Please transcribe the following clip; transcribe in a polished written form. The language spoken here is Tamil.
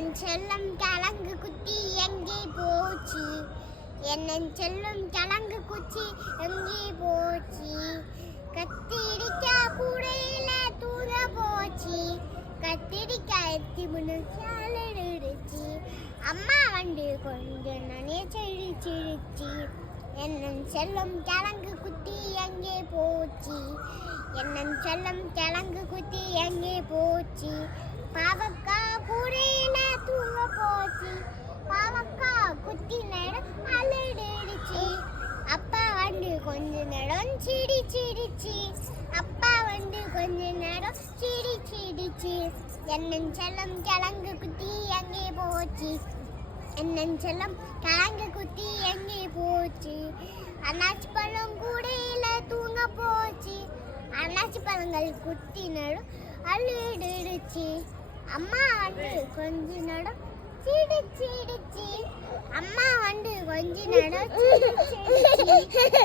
என்னன் செல்லம் கிழங்கு குத்தி எங்கே போச்சு? என்னன் செல்லம் கிழங்கு குச்சி எங்கே போச்சு? கத்திரிக்கா கூடையில தூர போச்சு. கத்திரிக்கா எத்தி முன்னுச்சு. அம்மா வந்து கொஞ்சம் நனைய சிரிச்சிருச்சு. என்னன் செல்லம் கிழங்கு குத்தி எங்கே போச்சு? என்னன் செல்லம் கிழங்கு குத்தி எங்கே போச்சு? பாவக்கா கூடையில தூங்க போச்சு. பாவக்கா குத்தி நேரம் அழுடுச்சு. அப்பா வந்து கொஞ்ச நேரம் சிரிச்சிடுச்சு. அப்பா வந்து கொஞ்ச நேரம் சிரிச்சிடுச்சு. என்னன் செல்லம் கிழங்கு குத்தி எங்கே போச்சு? என்னன் செல்லம் கிழங்கு குத்தி எங்கே போச்சு? அன்னாச்சி பழம் கூடையில தூங்க போச்சு. அன்னாச்சி பழங்கள் குத்தி நடும் அழுடுச்சு. அம்மா வந்து கொஞ்ச நேரம் சிரிச்சிடுச்சு. அம்மா வந்து கொஞ்ச நேரம் சிரிச்சிடுச்சு.